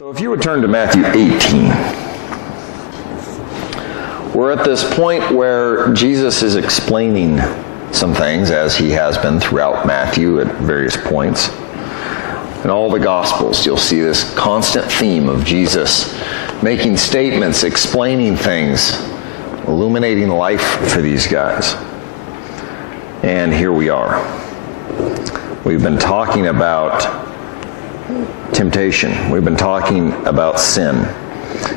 So if you would turn to Matthew 18, we're at this point where Jesus is explaining some things, as he has been throughout Matthew at various points. In all the Gospels, you'll see this constant theme of Jesus making statements, explaining things, illuminating life for these guys. And here we are. We've been talking about temptation. We've been talking about sin.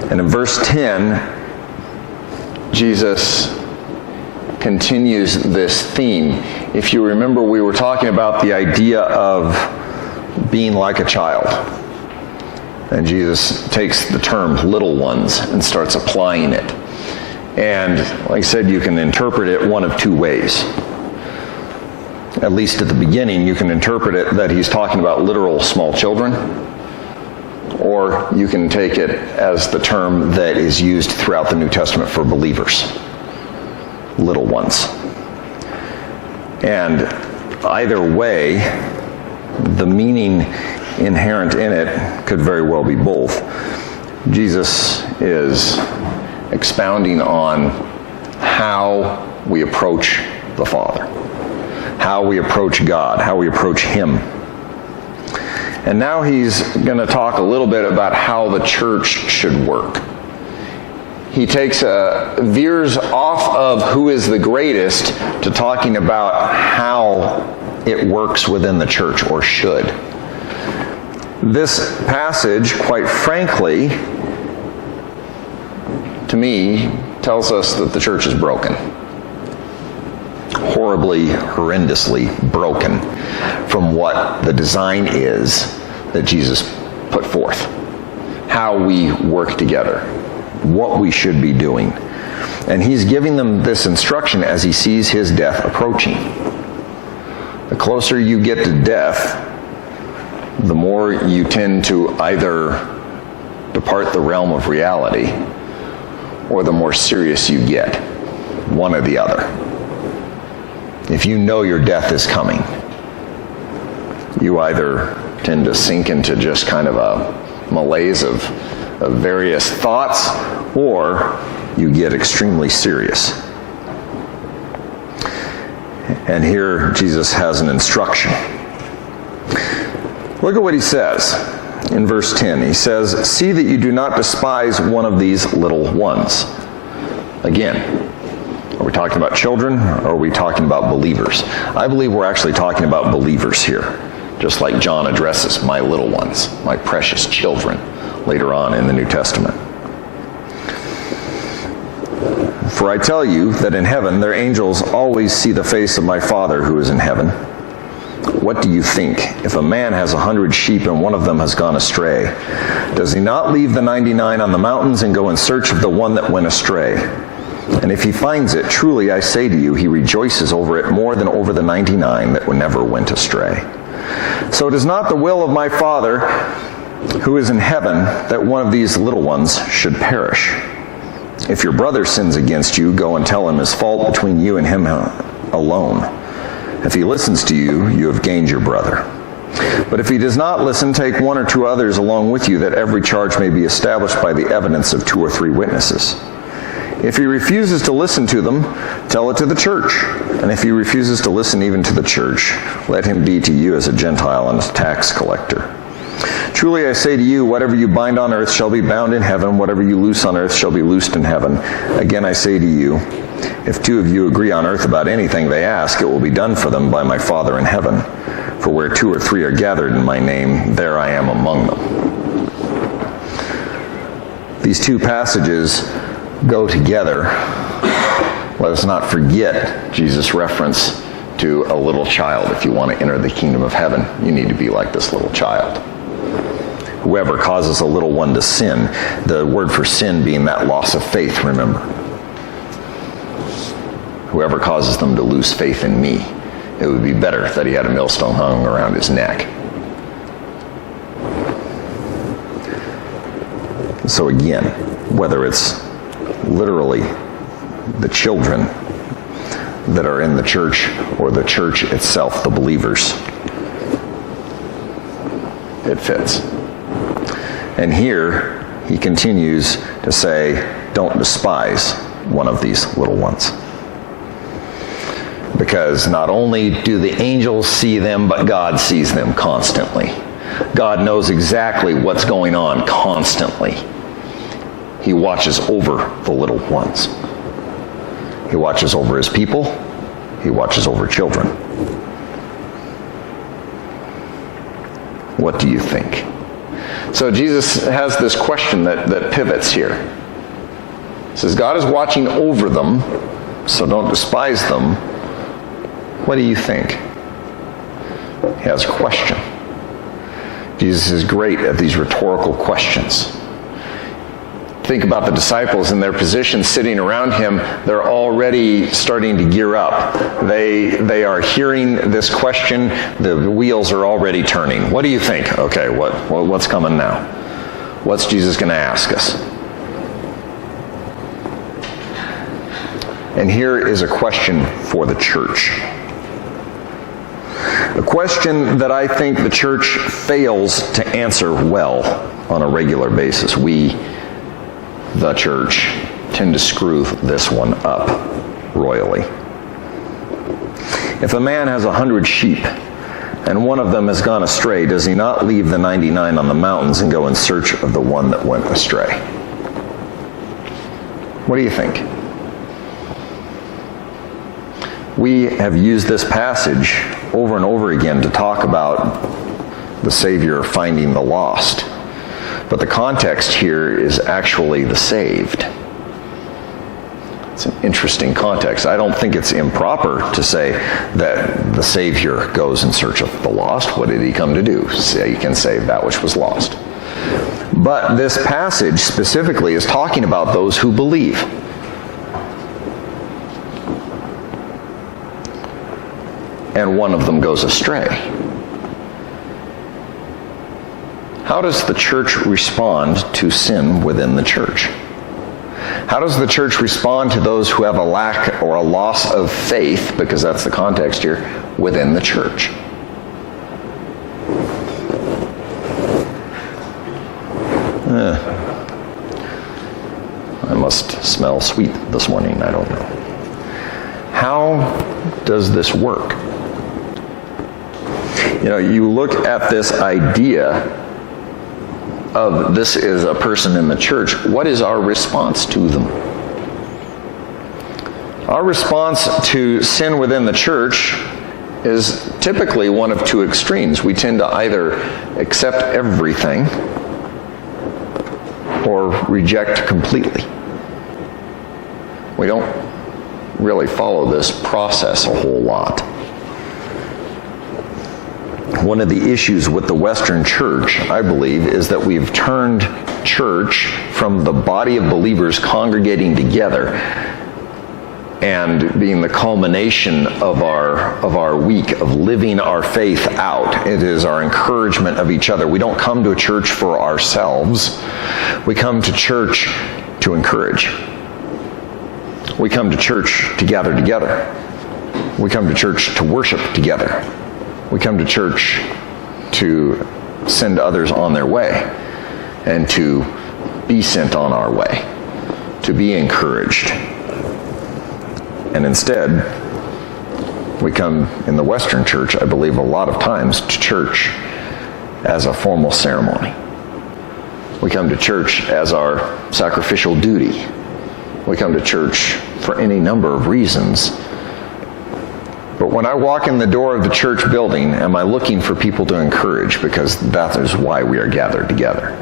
And in verse 10, Jesus continues this theme. If you remember, we were talking about the idea of being like a child. And Jesus takes the term little ones and starts applying it. And like I said, you can interpret it one of two ways. At least at the beginning, you can interpret it that he's talking about literal small children, or you can take it as the term that is used throughout the New Testament for believers, little ones. And either way, the meaning inherent in it could very well be both. Jesus is expounding on how we approach the Father, how we approach God, how we approach Him. And now he's going to talk a little bit about how the church should work. He veers off of who is the greatest to talking about how it works within the church, or should. This passage, quite frankly, to me, tells us that the church is broken. Horribly, horrendously broken from what the design is that Jesus put forth. How we work together, what we should be doing. And he's giving them this instruction as he sees his death approaching. The closer you get to death, the more you tend to either depart the realm of reality, or the more serious you get, one or the other. If you know your death is coming, you either tend to sink into just kind of a malaise of various thoughts, or you get extremely serious. And here Jesus has an instruction. Look at what he says in verse 10. He says, "See that you do not despise one of these little ones." Again, are we talking about children, or are we talking about believers? I believe we're actually talking about believers here, just like John addresses my little ones, my precious children, later on in the New Testament. "For I tell you that in heaven their angels always see the face of my Father who is in heaven. What do you think? If a man has 100 sheep and one of them has gone astray, does he not leave the 99 on the mountains and go in search of the one that went astray? And if he finds it, truly I say to you, he rejoices over it more than over the 99 that never went astray. So it is not the will of my Father who is in heaven that one of these little ones should perish. If your brother sins against you, go and tell him his fault between you and him alone. If he listens to you, you have gained your brother. But if he does not listen, take one or two others along with you, that every charge may be established by the evidence of 2 or 3 witnesses. If he refuses to listen to them, tell it to the church. And if he refuses to listen even to the church, let him be to you as a Gentile and a tax collector. Truly I say to you, whatever you bind on earth shall be bound in heaven, whatever you loose on earth shall be loosed in heaven. Again I say to you, if 2 of you agree on earth about anything they ask, it will be done for them by my Father in heaven. For where 2 or 3 are gathered in my name, there I am among them." These two passages go together. Let us not forget Jesus' reference to a little child. If you want to enter the kingdom of heaven, you need to be like this little child. Whoever causes a little one to sin, the word for sin being that loss of faith, remember. Whoever causes them to lose faith in me, it would be better that he had a millstone hung around his neck. So again, whether it's literally the children that are in the church, or the church itself, the believers, it fits. And here he continues to say, don't despise one of these little ones. Because not only do the angels see them, but God sees them constantly. God knows exactly what's going on constantly. He watches over the little ones. He watches over his people. He watches over children. What do you think? So Jesus has this question that pivots here. He says, God is watching over them, so don't despise them. What do you think? He has a question. Jesus is great at these rhetorical questions. Think about the disciples in their position sitting around him. They're already starting to gear up. They are hearing this question. The wheels are already turning. What do you think? Okay, what's coming now? What's Jesus going to ask us? And here is a question for the church. A question that I think the church fails to answer well on a regular basis. We, the church, tend to screw this one up royally. If a man has 100 sheep and one of them has gone astray, does he not leave the 99 on the mountains and go in search of the one that went astray? What do you think? We have used this passage over and over again to talk about the Savior finding the lost. But the context here is actually the saved. It's an interesting context. I don't think it's improper to say that the Savior goes in search of the lost. What did he come to do? He can save that which was lost. But this passage specifically is talking about those who believe. And one of them goes astray. How does the church respond to sin within the church? How does the church respond to those who have a lack or a loss of faith, because that's the context here, within the church? I must smell sweet this morning, I don't know. How does this work? You know, you look at this idea of this is a person in the church. What is our response to them? Our response to sin within the church is typically one of two extremes. We tend to either accept everything or reject completely. We don't really follow this process a whole lot. One of the issues with the Western church, I believe, is that we've turned church from the body of believers congregating together and being the culmination of our week of living our faith out. It is our encouragement of each other. We don't come to a church for ourselves. We come to church to encourage. We come to church to gather together. We come to church to worship together. We come to church to send others on their way and to be sent on our way, to be encouraged. And instead, we come in the Western church, I believe, a lot of times to church as a formal ceremony. We come to church as our sacrificial duty. We come to church for any number of reasons. But when I walk in the door of the church building, am I looking for people to encourage? Because that is why we are gathered together.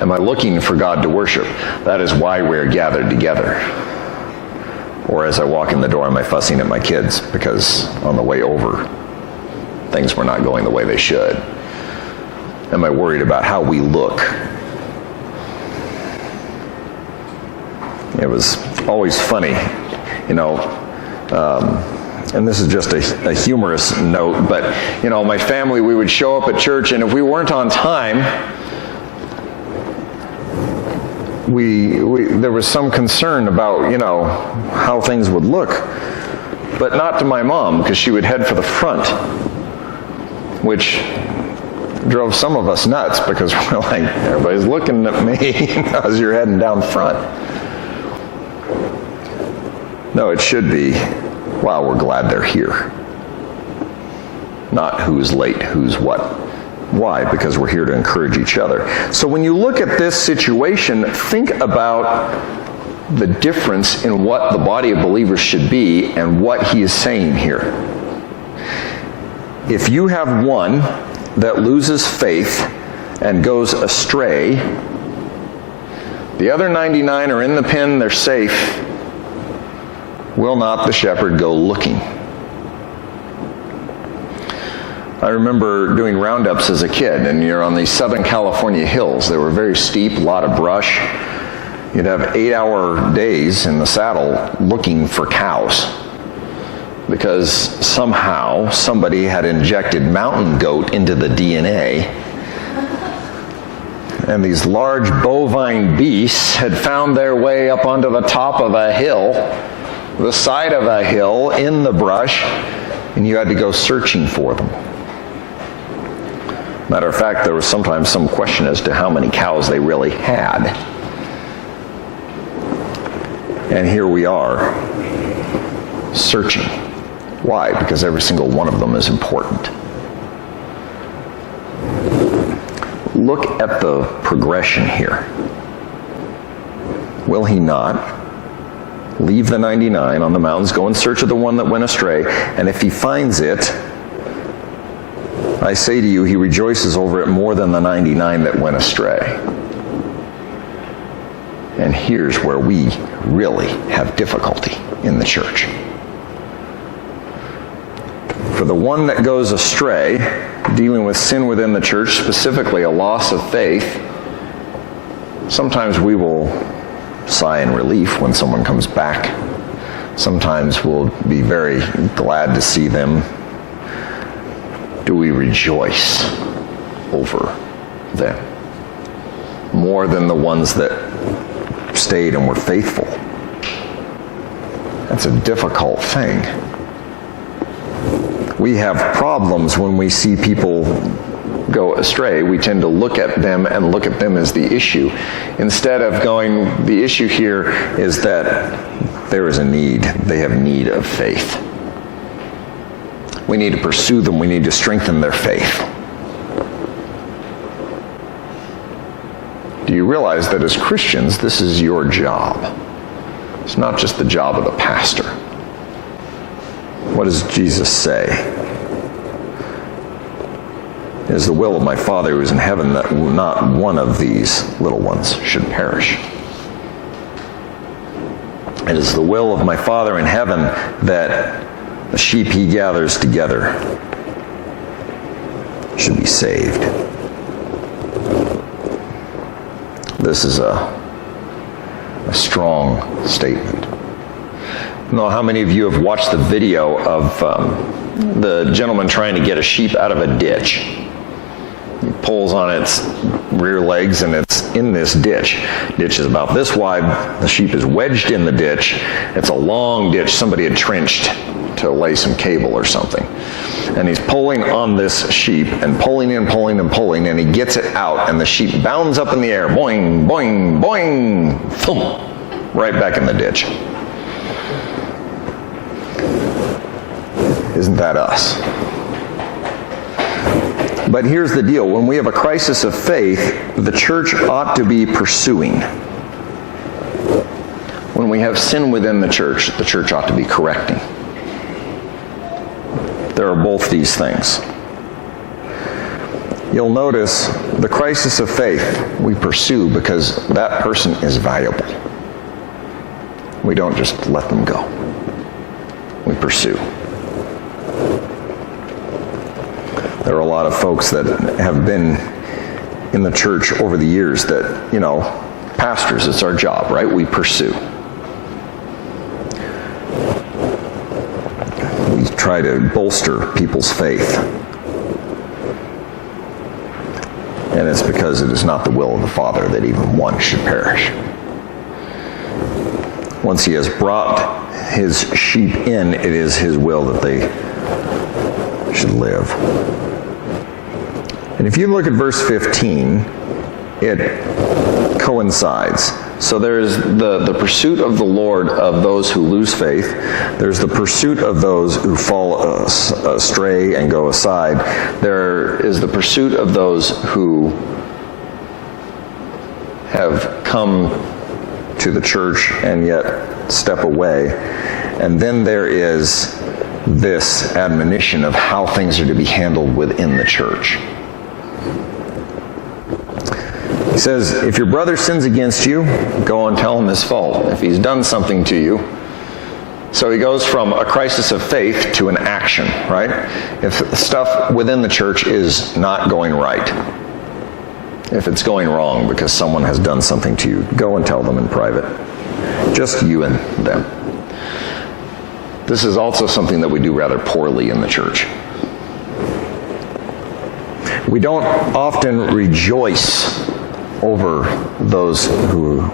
Am I looking for God to worship? That is why we are gathered together. Or as I walk in the door, am I fussing at my kids because on the way over, things were not going the way they should? Am I worried about how we look? It was always funny, you know, and this is just a humorous note, but, you know, my family, we would show up at church, and if we weren't on time, there was some concern about, you know, how things would look, but not to my mom, because she would head for the front, which drove some of us nuts because we're like, everybody's looking at me as you're heading down front. No, it should be, wow, we're glad they're here. Not who's late, who's what. Why? Because we're here to encourage each other. So when you look at this situation, think about the difference in what the body of believers should be and what he is saying here. If you have one that loses faith and goes astray, the other 99 are in the pen, they're safe, will not the shepherd go looking? I remember doing roundups as a kid, and you're on these Southern California hills. They were very steep, a lot of brush. You'd have 8-hour days in the saddle looking for cows because somehow somebody had injected mountain goat into the DNA, and these large bovine beasts had found their way up onto the top of a hill, the side of a hill, in the brush, and you had to go searching for them. Matter of fact, there was sometimes some question as to how many cows they really had. And here we are, searching. Why? Because every single one of them is important. Look at the progression here. Will he not leave the 99 on the mountains, go in search of the one that went astray, and if he finds it, I say to you, he rejoices over it more than the 99 that went astray. And here's where we really have difficulty in the church. For the one that goes astray, dealing with sin within the church, specifically a loss of faith, sometimes we will sigh in relief when someone comes back. Sometimes we'll be very glad to see them. Do we rejoice over them more than the ones that stayed and were faithful? That's a difficult thing. We have problems when we see people go astray. We tend to look at them and look at them as the issue, instead of going, the issue here is that there is a need. They have need of faith. We need to pursue them. We need to strengthen their faith. Do you realize that as Christians, this is your job? It's not just the job of the pastor. What does Jesus say? It is the will of my Father who is in heaven that not one of these little ones should perish. It is the will of my Father in heaven that the sheep he gathers together should be saved. This is a strong statement. I don't know how many of you have watched the video of the gentleman trying to get a sheep out of a ditch. He pulls on its rear legs and it's in this ditch. Ditch is about this wide. The sheep is wedged in the ditch. It's a long ditch. Somebody had trenched to lay some cable or something. And he's pulling on this sheep and pulling and pulling and pulling, and he gets it out, and the sheep bounds up in the air. Boing, boing, boing, thump, right back in the ditch. Isn't that us? But here's the deal. When we have a crisis of faith, the church ought to be pursuing. When we have sin within the church ought to be correcting. There are both these things. You'll notice the crisis of faith we pursue because that person is valuable. We don't just let them go. We pursue. There are a lot of folks that have been in the church over the years that, pastors, it's our job, right? We pursue. We try to bolster people's faith. And it's because it is not the will of the Father that even one should perish. Once he has brought his sheep in, it is his will that they should live. And if you look at verse 15, it coincides. So there's the pursuit of the Lord of those who lose faith. There's the pursuit of those who fall astray and go aside. There is the pursuit of those who have come to the church and yet step away. And then there is this admonition of how things are to be handled within the church. He says, if your brother sins against you, go and tell him his fault. If he's done something to you. So he goes from a crisis of faith to an action, right? If stuff within the church is not going right, if it's going wrong because someone has done something to you, go and tell them in private. Just you and them. This is also something that we do rather poorly in the church. We don't often rejoice over those who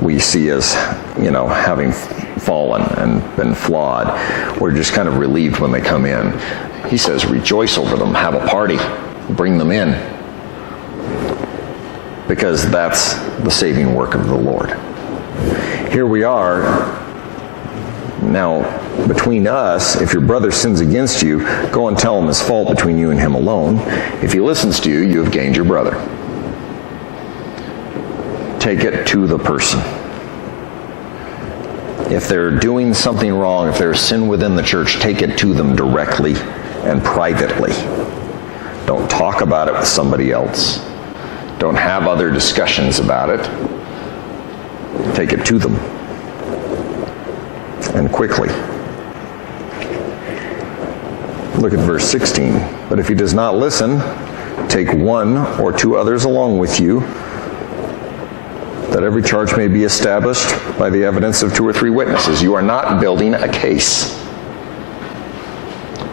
we see as, having fallen and been flawed. We're just kind of relieved when they come in. He says, rejoice over them, have a party, bring them in. Because that's the saving work of the Lord. Here we are. Now, between us, if your brother sins against you, go and tell him his fault between you and him alone. If he listens to you, you have gained your brother. Take it to the person. If they're doing something wrong, if there's sin within the church, take it to them directly and privately. Don't talk about it with somebody else. Don't have other discussions about it. Take it to them. And quickly. Look at verse 16. But if he does not listen, take one or two others along with you, that every charge may be established by the evidence of two or three witnesses. You are not building a case.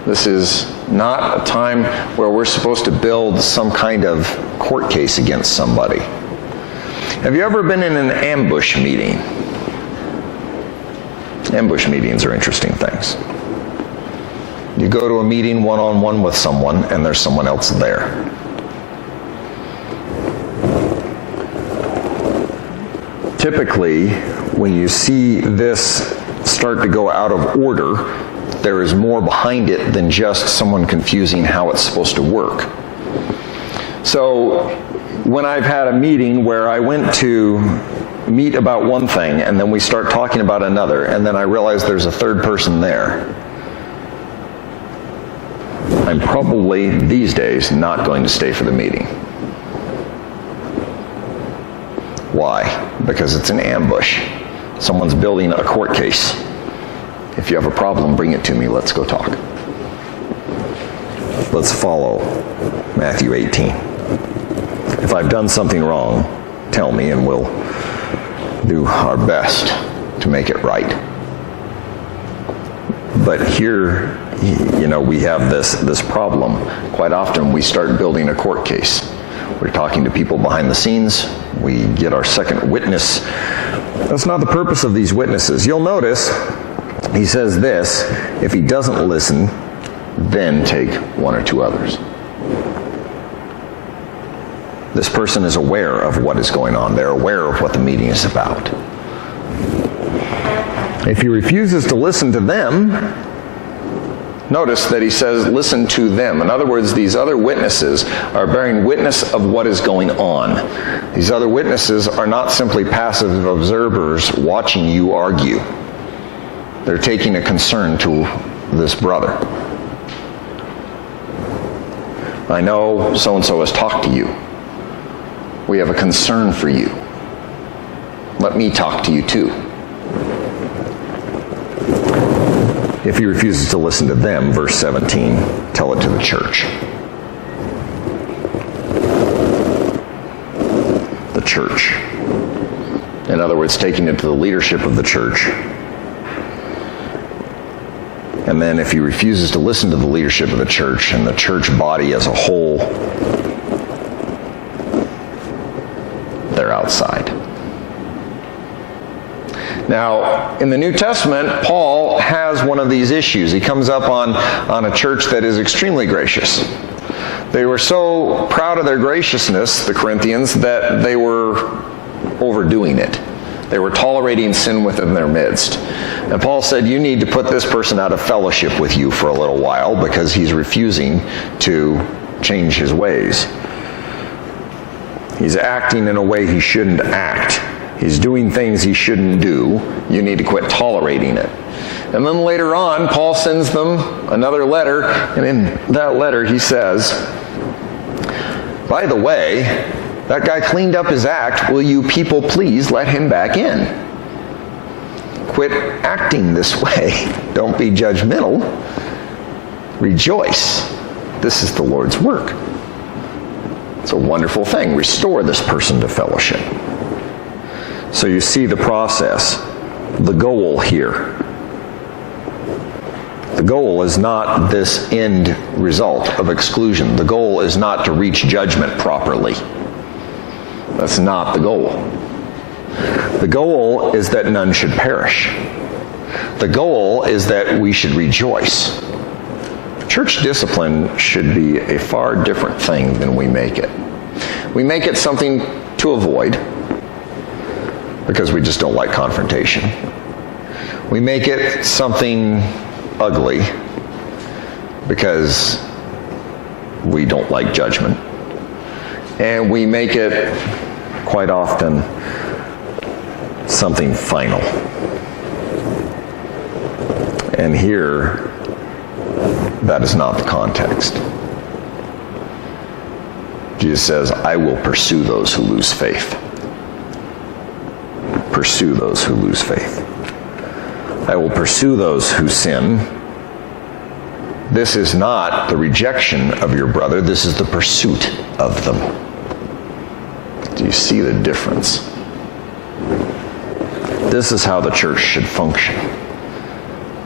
This is not a time where we're supposed to build some kind of court case against somebody. Have you ever been in an ambush meeting? Ambush meetings are interesting things. You go to a meeting one-on-one with someone, and there's someone else there. Typically, when you see this start to go out of order, there is more behind it than just someone confusing how it's supposed to work. So, when I've had a meeting where I went to meet about one thing, and then we start talking about another, and then I realize there's a third person there, I'm probably, these days, not going to stay for the meeting. Why? Because it's an ambush. Someone's building a court case. If you have a problem, bring it to me. Let's go talk. Let's follow Matthew 18. If I've done something wrong, tell me and we'll do our best to make it right. But here, we have this problem. Quite often we start building a court case. We're talking to people behind the scenes. We get our second witness. That's not the purpose of these witnesses. You'll notice he says this, if he doesn't listen, then take one or two others. This person is aware of what is going on. They're aware of what the meeting is about. If he refuses to listen to them, notice that he says, listen to them. In other words, these other witnesses are bearing witness of what is going on. These other witnesses are not simply passive observers watching you argue. They're taking a concern to this brother. I know so-and-so has talked to you. We have a concern for you. Let me talk to you too. If he refuses to listen to them, verse 17, tell it to the church. The church. In other words, taking it to the leadership of the church. And then if he refuses to listen to the leadership of the church and the church body as a whole, they're outside. Now, in the New Testament, Paul has one of these issues. He comes up on a church that is extremely gracious. They were so proud of their graciousness, the Corinthians, that they were overdoing it. They were tolerating sin within their midst. And Paul said, you need to put this person out of fellowship with you for a little while because he's refusing to change his ways. He's acting in a way he shouldn't act. He's doing things he shouldn't do. You need to quit tolerating it. And then later on, Paul sends them another letter, and in that letter he says, by the way, that guy cleaned up his act. Will you people please let him back in? Quit acting this way. Don't be judgmental. Rejoice. This is the Lord's work. It's a wonderful thing. Restore this person to fellowship. So you see the process, the goal here. The goal is not this end result of exclusion. The goal is not to reach judgment properly. That's not the goal. The goal is that none should perish. The goal is that we should rejoice. Church discipline should be a far different thing than we make it. We make it something to avoid because we just don't like confrontation. We make it something ugly because we don't like judgment. And we make it quite often something final. And here, that is not the context. Jesus says, I will pursue those who lose faith. Pursue those who lose faith. I will pursue those who sin. This is not the rejection of your brother. This is the pursuit of them. Do you see the difference? This is how the church should function.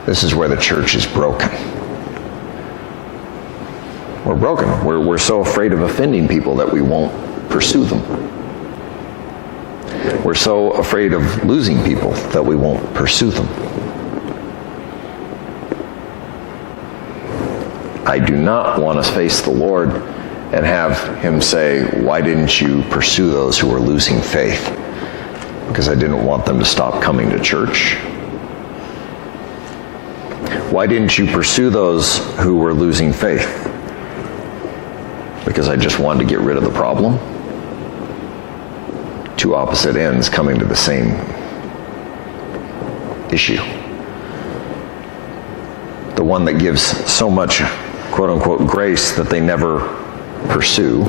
This is where the church is broken. We're broken. We're so afraid of offending people that we won't pursue them. We're so afraid of losing people that we won't pursue them. I do not want to face the Lord and have him say, why didn't you pursue those who are losing faith? Because I didn't want them to stop coming to church. Why didn't you pursue those who were losing faith? Because I just wanted to get rid of the problem. Two opposite ends coming to the same issue. The one that gives so much quote-unquote grace that they never pursue,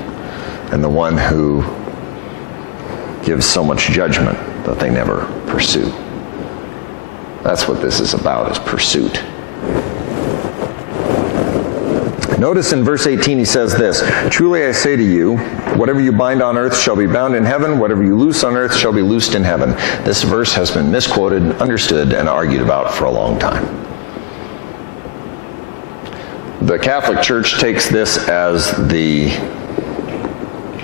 and the one who gives so much judgment that they never pursue. That's what this is about, is pursuit. Notice in verse 18 he says this, truly I say to you, whatever you bind on earth shall be bound in heaven, whatever you loose on earth shall be loosed in heaven. This verse has been misquoted, understood, and argued about for a long time. The Catholic Church takes this as the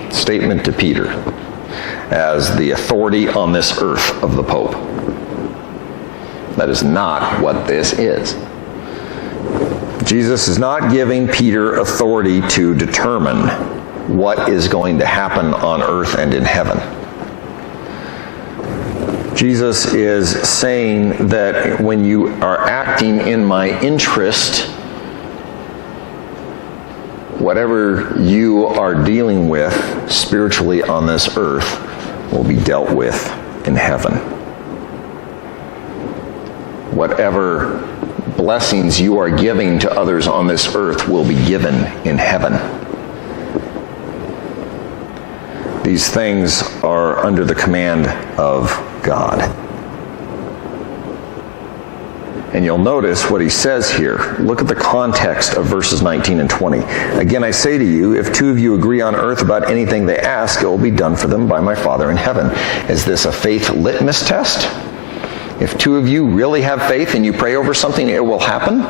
statement to Peter, as the authority on this earth of the Pope. That is not what this is. Jesus is not giving Peter authority to determine what is going to happen on earth and in heaven. Jesus is saying that when you are acting in my interest, whatever you are dealing with spiritually on this earth will be dealt with in heaven. Whatever blessings you are giving to others on this earth will be given in heaven. These things are under the command of God. And you'll notice what he says here. Look at the context of verses 19 and 20. Again, I say to you, if two of you agree on earth about anything they ask, it will be done for them by my Father in heaven. Is this a faith litmus test? If two of you really have faith and you pray over something, it will happen?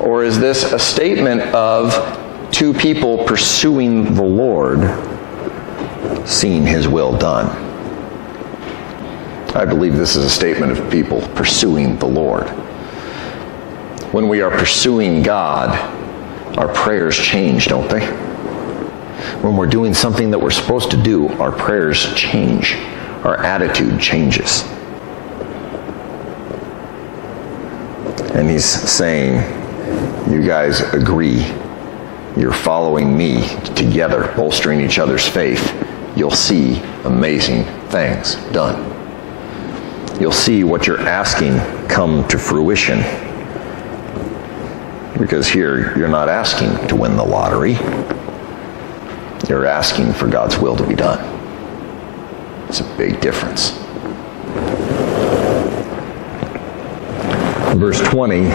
Or is this a statement of two people pursuing the Lord, seeing his will done? I believe this is a statement of people pursuing the Lord. When we are pursuing God, our prayers change, don't they? when we're doing something that we're supposed to do, our prayers change. Our attitude changes. And he's saying, you guys agree. You're following me together, bolstering each other's faith. You'll see amazing things done. You'll see what you're asking come to fruition. Because here, you're not asking to win the lottery. You're asking for God's will to be done. It's a big difference. Verse 20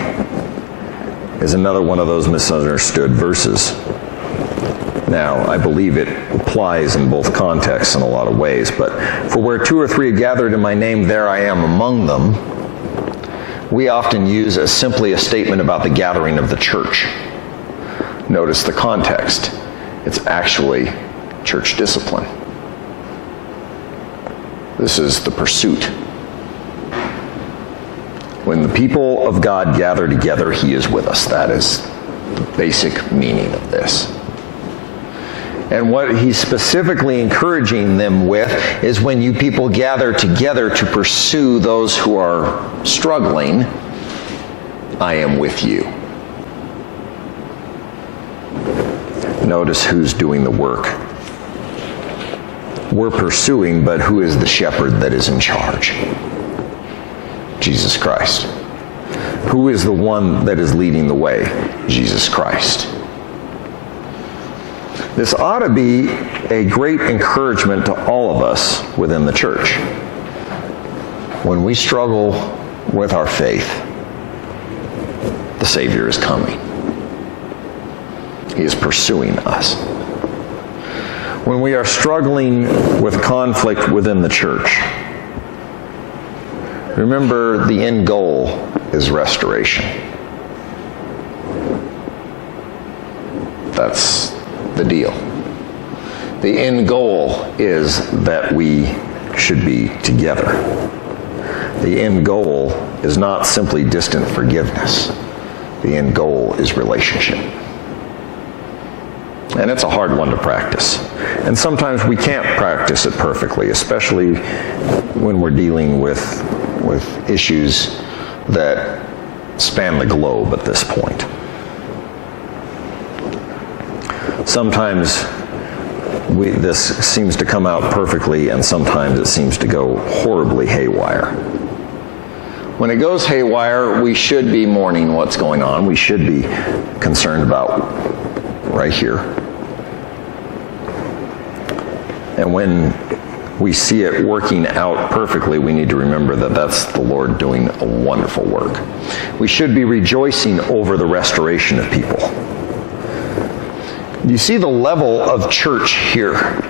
is another one of those misunderstood verses. Now, I believe it applies in both contexts in a lot of ways, but for where two or three are gathered in my name, there I am among them, we often use as simply a statement about the gathering of the church. Notice the context. It's actually church discipline. This is the pursuit. When the people of God gather together, he is with us. That is the basic meaning of this. And what he's specifically encouraging them with is when you people gather together to pursue those who are struggling, I am with you. Notice who's doing the work. We're pursuing, but who is the shepherd that is in charge? Jesus Christ. Who is the one that is leading the way? Jesus Christ. This ought to be a great encouragement to all of us within the church. When we struggle with our faith, the Savior is coming. He is pursuing us. When we are struggling with conflict within the church, remember the end goal is restoration. That's the deal. The end goal is that we should be together. The end goal is not simply distant forgiveness. The end goal is relationship. And it's a hard one to practice. And sometimes we can't practice it perfectly, especially when we're dealing with issues that span the globe at this point. Sometimes this seems to come out perfectly, and sometimes it seems to go horribly haywire. When it goes haywire, we should be mourning what's going on. We should be concerned about right here. And when we see it working out perfectly, we need to remember that that's the Lord doing a wonderful work. We should be rejoicing over the restoration of people. You see the level of church here.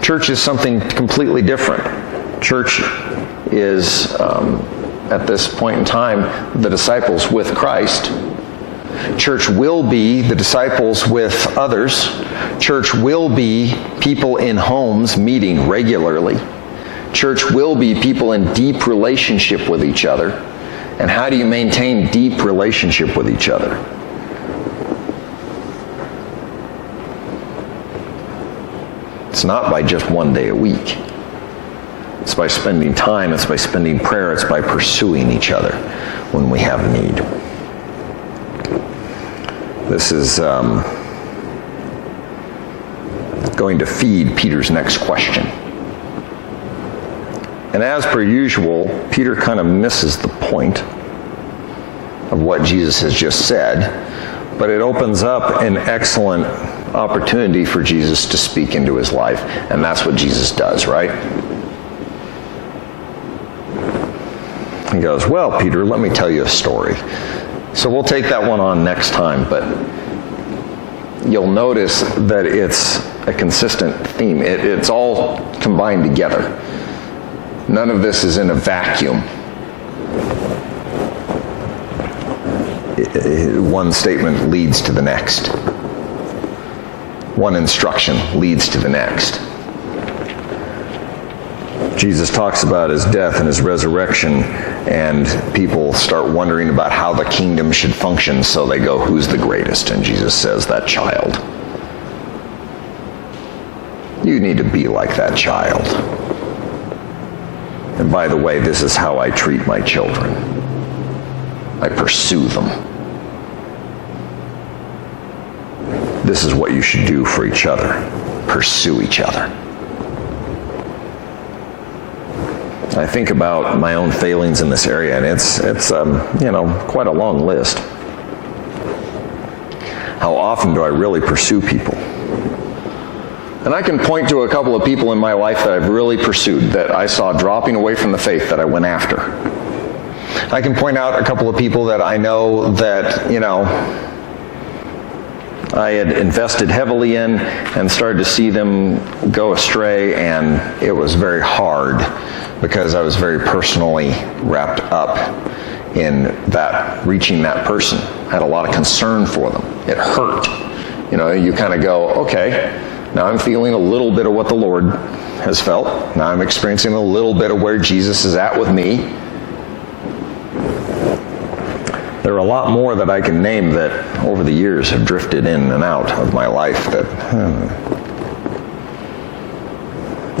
Church is something completely different. Church is, at this point in time, the disciples with Christ. Church will be the disciples with others. Church will be people in homes meeting regularly. Church will be people in deep relationship with each other. And how do you maintain deep relationship with each other? It's not by just one day a week. It's by spending time, it's by spending prayer, it's by pursuing each other when we have need. This is going to feed Peter's next question. And as per usual, Peter kind of misses the point of what Jesus has just said, but it opens up an excellent opportunity for Jesus to speak into his life. And that's what Jesus does, right? He goes, well, Peter, let me tell you a story. So we'll take that one on next time, but you'll notice that it's a consistent theme. It's all combined together. None of this is in a vacuum. One statement leads to the next. One instruction leads to the next. Jesus talks about his death and his resurrection, and people start wondering about how the kingdom should function, so they go, who's the greatest? And Jesus says, that child. You need to be like that child. And by the way, this is how I treat my children. I pursue them. This is what you should do for each other. Pursue each other. I think about my own failings in this area, and it's quite a long list. How often do I really pursue people? And I can point to a couple of people in my life that I've really pursued, that I saw dropping away from the faith, that I went after. I can point out a couple of people that I know that, I had invested heavily in and started to see them go astray, and it was very hard because I was very personally wrapped up in that, reaching that person. I had a lot of concern for them. It hurt. You kind of go, okay, now I'm feeling a little bit of what the Lord has felt. Now I'm experiencing a little bit of where Jesus is at with me. There are a lot more that I can name that over the years have drifted in and out of my life that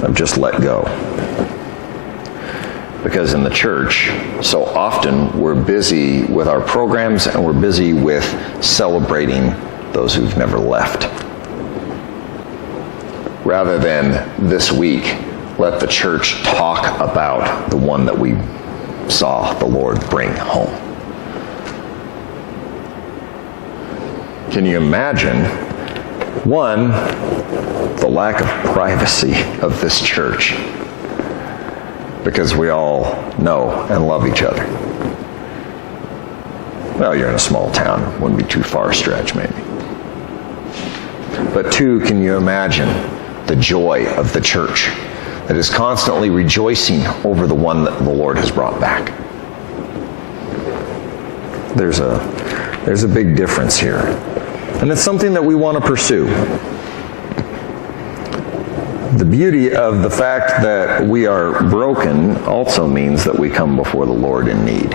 I've just let go. Because in the church, so often we're busy with our programs and we're busy with celebrating those who've never left. Rather than this week, let the church talk about the one that we saw the Lord bring home. Can you imagine, one, the lack of privacy of this church? Because we all know and love each other. Well, you're in a small town. Wouldn't be too far a stretch, maybe. But two, can you imagine the joy of the church that is constantly rejoicing over the one that the Lord has brought back? There's a big difference here. And it's something that we want to pursue. The beauty of the fact that we are broken also means that we come before the Lord in need.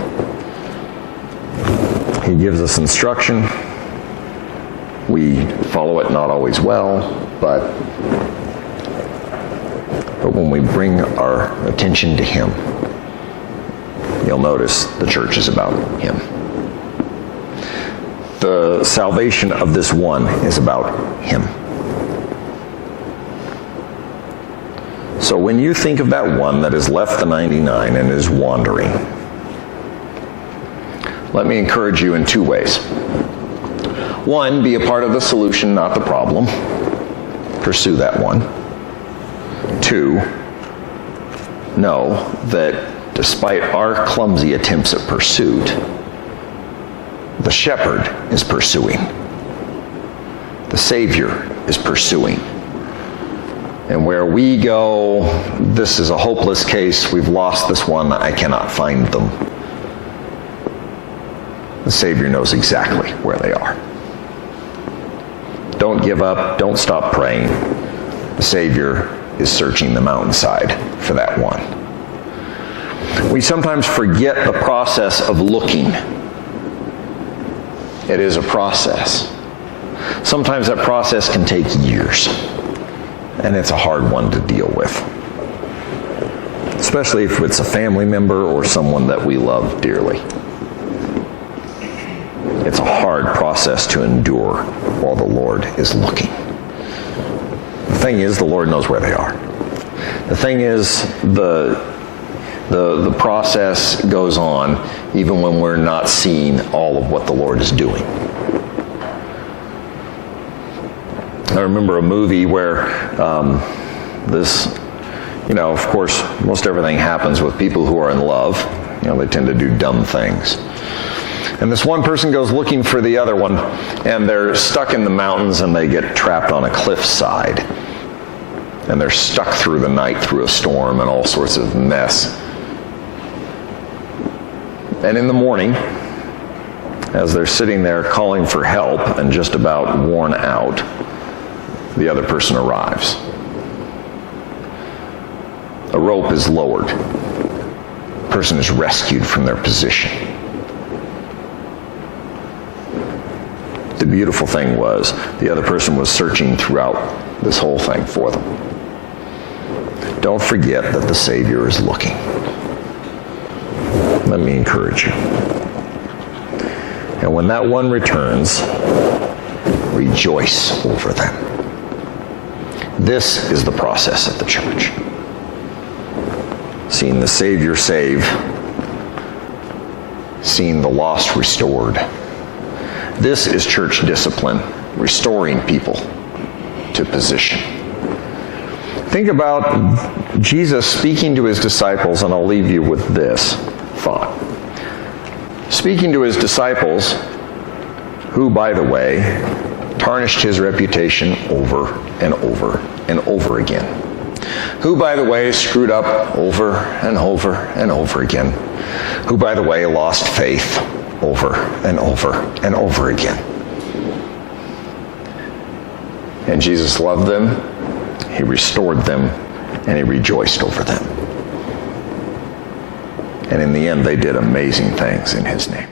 He gives us instruction. We follow it not always well, but when we bring our attention to Him, you'll notice the church is about Him. The salvation of this one is about Him. So when you think of that one that has left the 99 and is wandering, let me encourage you in two ways. One, be a part of the solution, not the problem. Pursue that one. Two, know that despite our clumsy attempts at pursuit, the shepherd is pursuing. The Savior is pursuing. And where we go, this is a hopeless case, we've lost this one, I cannot find them. The Savior knows exactly where they are. Don't give up, don't stop praying. The Savior is searching the mountainside for that one. We sometimes forget the process of looking. It is a process. Sometimes that process can take years. And it's a hard one to deal with. Especially if it's a family member or someone that we love dearly. It's a hard process to endure while the Lord is looking. The thing is, the Lord knows where they are. The thing is, the process goes on even when we're not seeing all of what the Lord is doing. I remember a movie where of course, most everything happens with people who are in love. They tend to do dumb things. And this one person goes looking for the other one, and they're stuck in the mountains, and they get trapped on a cliffside. And they're stuck through the night through a storm and all sorts of mess. And in the morning, as they're sitting there calling for help and just about worn out, the other person arrives. A rope is lowered. The person is rescued from their position. The beautiful thing was, the other person was searching throughout this whole thing for them. Don't forget that the Savior is looking. Let me encourage you. And when that one returns, rejoice over them. This is the process of the church. Seeing the Savior save, seeing the lost restored. This is church discipline, restoring people to position. Think about Jesus speaking to his disciples, and I'll leave you with this thought. Speaking to his disciples, who, by the way, tarnished his reputation over and over and over again. Who, by the way, screwed up over and over and over again. Who, by the way, lost faith over and over and over again. And Jesus loved them, he restored them, and he rejoiced over them. And in the end, they did amazing things in his name.